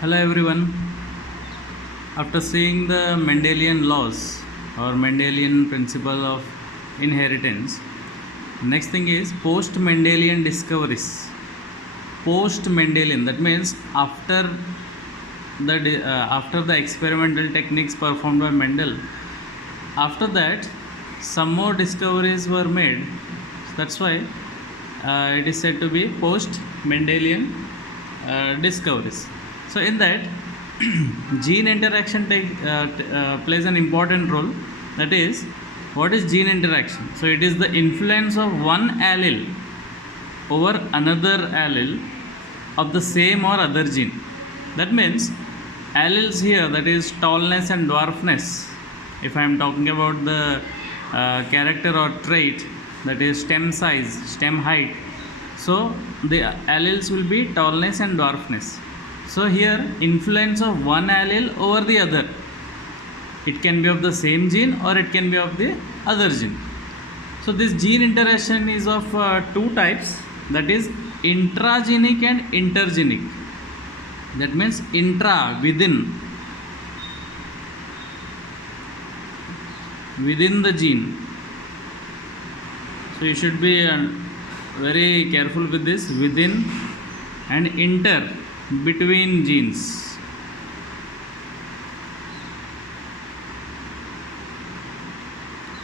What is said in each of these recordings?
Hello everyone. After seeing the Mendelian laws or Mendelian principle of inheritance, next thing is post Mendelian discoveries. Post Mendelian, that means after the experimental techniques performed by Mendel, after that some more discoveries were made. That's why it is said to be post Mendelian discoveries. So in that gene interaction plays an important role. That is, what is gene interaction? So it is the influence of one allele over another allele of the same or other gene. That means alleles here, that is tallness and dwarfness. If I am talking about the character or trait, that is stem size, stem height, so the alleles will be tallness and dwarfness. So here influence of one allele over the other. It can be of the same gene or it can be of the other gene. So this gene interaction is of two types, that is intragenic and intergenic. That means intra, within the gene. So you should be very careful with this, within and inter, between genes.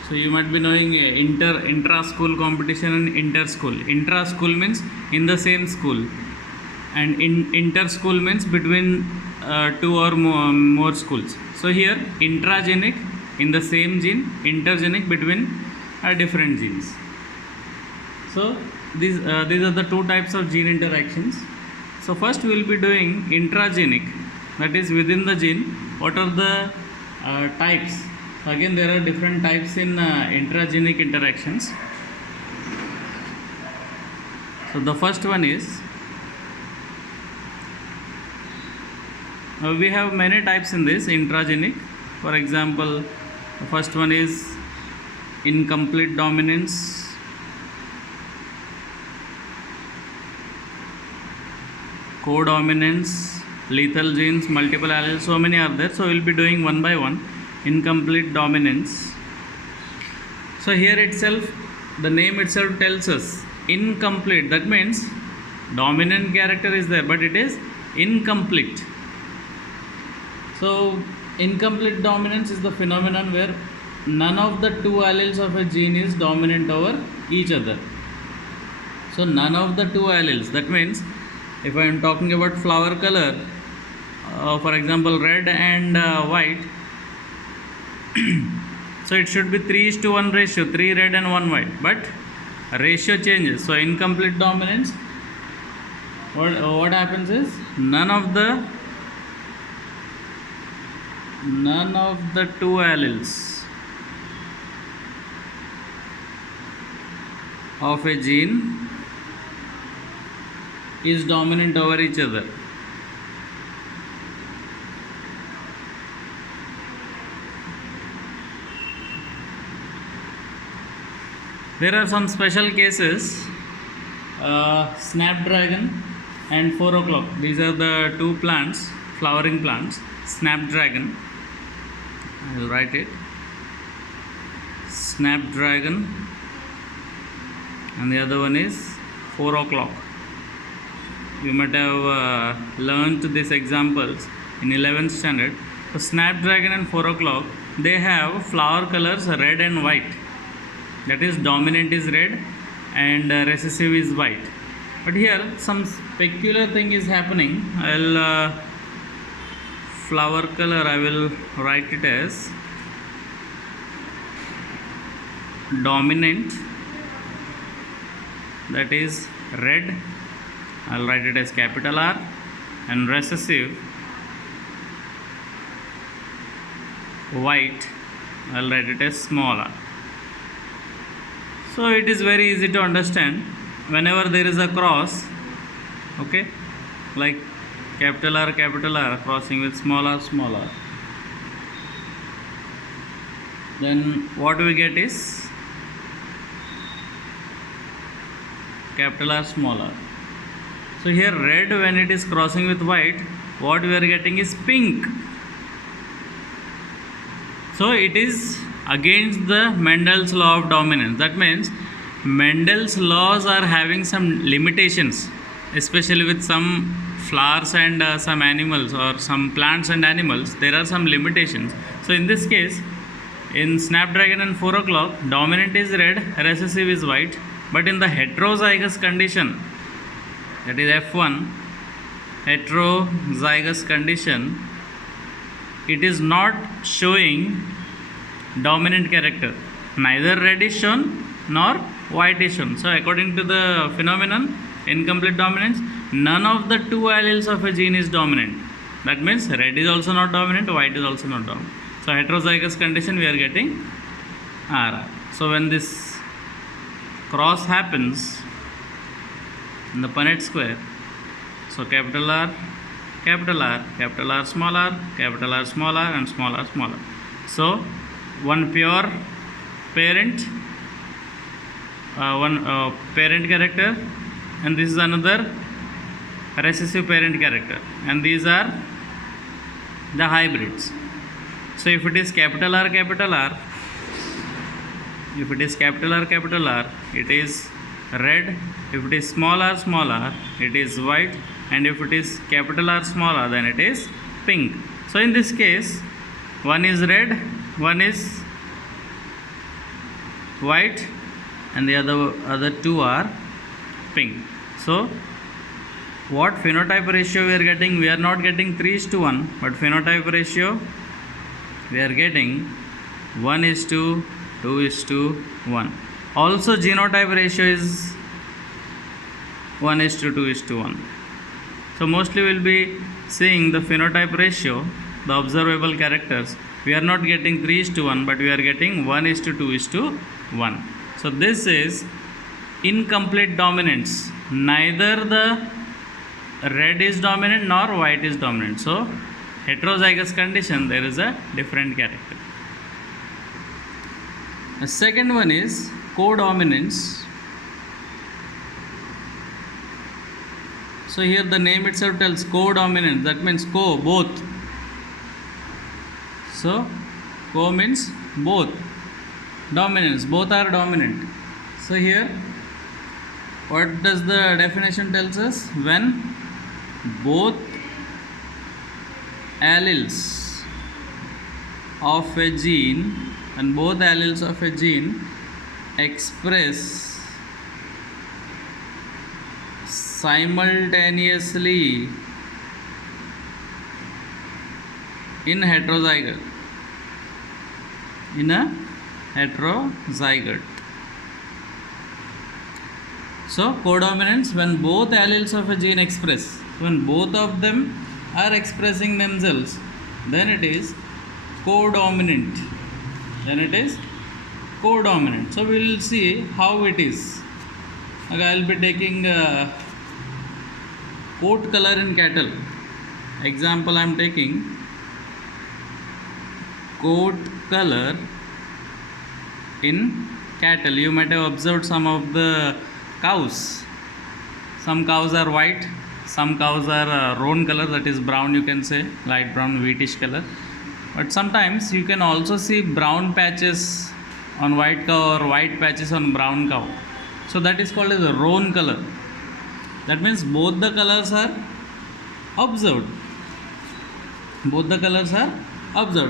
So you might be knowing intra-school competition and inter-school. Intra-school means in the same school, and inter-school means between two or more schools. So here intragenic, in the same gene, intergenic, between different genes. So these are the two types of gene interactions. So first we will be doing intragenic, that is within the gene. What are the types? Again, there are different types in intragenic interactions. So the first one is, we have many types in this intragenic. For example, the first one is incomplete dominance, codominance, lethal genes, multiple alleles, so many are there. So we will be doing one by one. Incomplete dominance. So here itself, the name itself tells us incomplete. That means dominant character is there, but it is incomplete. So incomplete dominance is the phenomenon where none of the two alleles of a gene is dominant over each other. So none of the two alleles, that means if I am talking about flower color, for example red and white, so it should be 3:1 ratio, 3 red and 1 white, but ratio changes. So incomplete dominance, what happens is none of the two alleles of a gene is dominant over each other. There are some special cases, snapdragon and 4 o'clock. These are the two plants, flowering plants. Snapdragon, I will write it, snapdragon, and the other one is 4 o'clock. You might have learned these examples in 11th standard. So snapdragon and 4 o'clock, they have flower colors red and white. That is dominant is red and recessive is white. But here some peculiar thing is happening. Flower color, I will write it as dominant, that is red, I'll write it as capital R, and recessive white, I'll write it as small r. So it is very easy to understand. Whenever there is a cross, okay, like capital R crossing with small r, then what we get is capital R, small r. So here red, when it is crossing with white, what we are getting is pink. So it is against the Mendel's law of dominance. That means Mendel's laws are having some limitations, especially with some flowers and some animals, or some plants and animals. There are some limitations. So in this case, in Snapdragon and 4 o'clock, dominant is red, recessive is white. But in the heterozygous condition, that is F1, heterozygous condition, it is not showing dominant character. Neither red is shown nor white is shown. So according to the phenomenon, incomplete dominance, none of the two alleles of a gene is dominant. That means red is also not dominant, white is also not dominant. So heterozygous condition, we are getting RR. So when this cross happens in the Punnett square, so capital R, capital R, capital R, small r, capital R, small r, and small r, small r. So one pure parent, one parent character, and this is another recessive parent character, and these are the hybrids. So if it is capital R, if it is capital R, it is red. If it is small r, it is white. And if it is capital R, small r, then it is pink. So in this case, one is red, one is white, and the other two are pink. So what phenotype ratio we are getting? We are not getting 3:1, but phenotype ratio we are getting 1:2:1. Also genotype ratio is 1:2:1. So mostly we will be seeing the phenotype ratio, the observable characters. We are not getting 3:1, but we are getting 1:2:1. So this is incomplete dominance. Neither the red is dominant nor white is dominant. So heterozygous condition, there is a different character. The second one is codominance. So here the name itself tells codominance, that means co, both. So co means both, dominance, both are dominant. So here what does the definition tells us? When both alleles of a gene express simultaneously in a heterozygote. So codominance, when both alleles of a gene express, when both of them are expressing themselves, then it is codominant. So we will see how it is. Okay, I will be taking coat color in cattle. Example, I am taking coat color in cattle. You might have observed some of the cows. Some cows are white, some cows are roan color, that is brown, you can say, light brown, wheatish color. But sometimes you can also see brown patches on white cow or white patches on brown cow. So that is called as a roan color. That means both the colors are observed.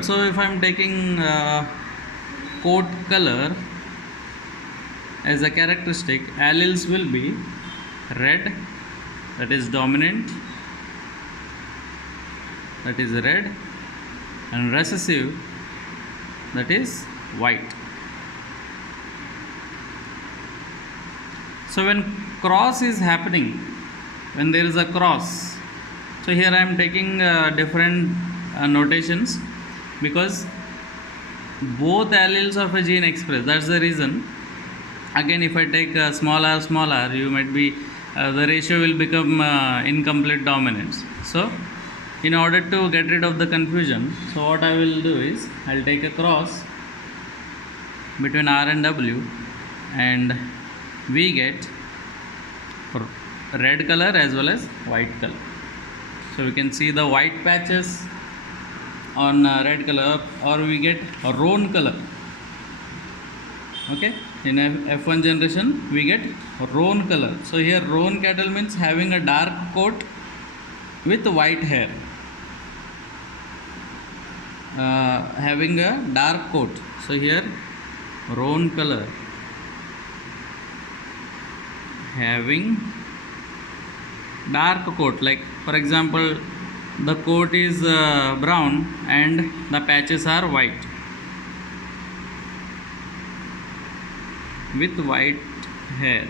So if I am taking coat color as a characteristic, alleles will be red, that is dominant, that is red, and recessive, that is white. So when cross is happening, when there is a cross, so here I am taking different notations, because both alleles of a gene express, that's the reason. Again, if I take small r, you might be the ratio will become incomplete dominance. So in order to get rid of the confusion, so what I will do is I will take a cross between R and W, and we get red color as well as white color. So we can see the white patches on red color, or we get a roan color. Okay, in F1 generation we get roan color. So here roan cattle means having a dark coat with white hair, having a dark coat. So here roan color, having dark coat, like for example the coat is brown and the patches are white, with white hair.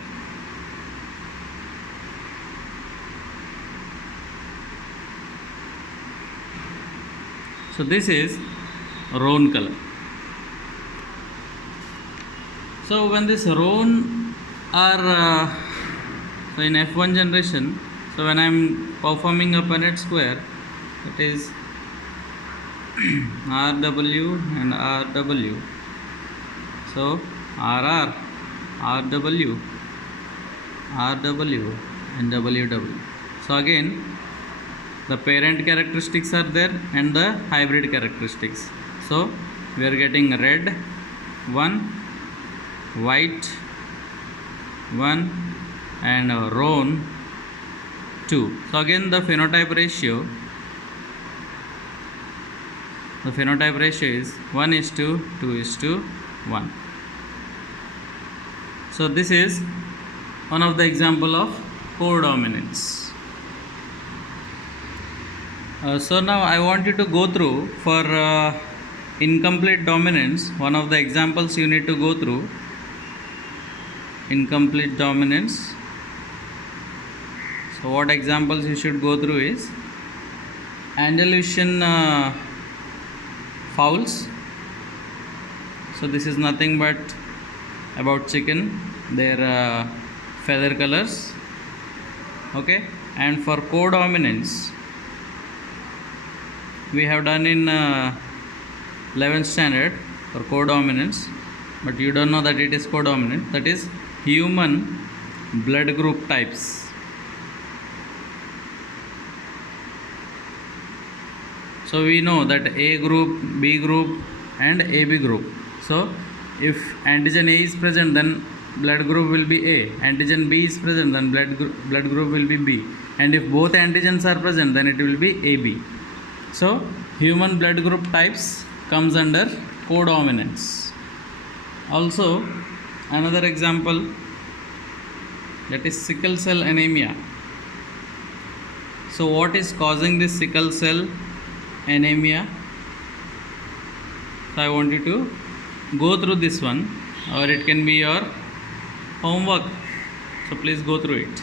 So this is roan color. So when this roan are so in F1 generation, so when I am performing a Punnett square, that is RW and RW, so RR, RW, RW and WW. So again the parent characteristics are there and the hybrid characteristics. So we are getting red 1, white 1 and roan 2. So again the phenotype ratio is 1:2:1. So this is one of the example of codominance. So now I want you to go through for incomplete dominance. One of the examples you need to go through, incomplete dominance. So what examples you should go through is Andalusian fowls. So this is nothing but about chicken, their feather colors. Okay, and for codominance we have done in 11th standard for codominance, but you don't know that it is codominant. That is human blood group types. So we know that A group, B group and AB group. So if antigen A is present, then blood group will be A. Antigen B is present, then blood group will be B. And if both antigens are present, then it will be AB. So human blood group types comes under codominance. Also another example, that is sickle cell anemia. So what is causing this sickle cell anemia? So I want you to go through this one, or it can be your homework. So please go through it.